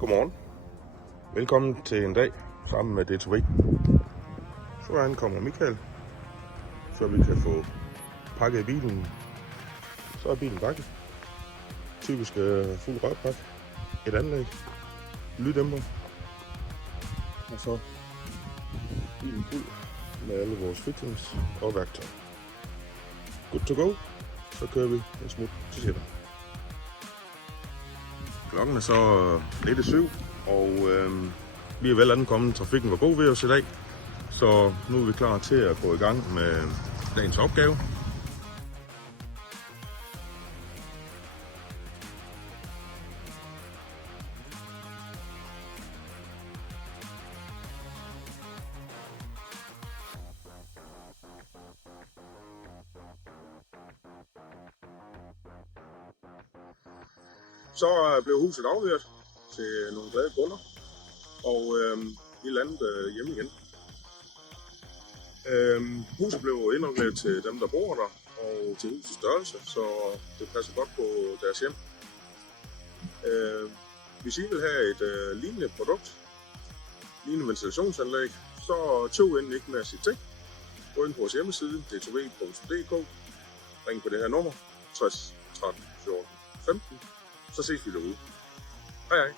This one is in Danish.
Godmorgen. Velkommen til en dag sammen med DTV. Så ankommer Michael, så vi kan få pakket bilen. Så er bilen pakket. Typisk fuld rørpak, et anlæg, lyddæmper, og så bilen fuld med alle vores fittings og værktøj. Good to go. Så kører vi en smut til Sjælland. Klokken er så lidt i 7, og vi er vel ankommet. Trafikken var god ved os i dag, så nu er vi klar til at gå i gang med dagens opgave. Så blev huset afleveret til nogle glade kunder, og vi landede hjemme igen. Huset blev indrettet til dem, der bor der, og til husets størrelse, så det passer godt på deres hjem. Hvis I vil have et lignende produkt, lignende ventilationsanlæg, så tøv endelig ikke med at sige ting. Gå ind på vores hjemmeside, dtv.dk, ring på det her nummer, 60 13 14 15, så ses vi derude. Hej hej.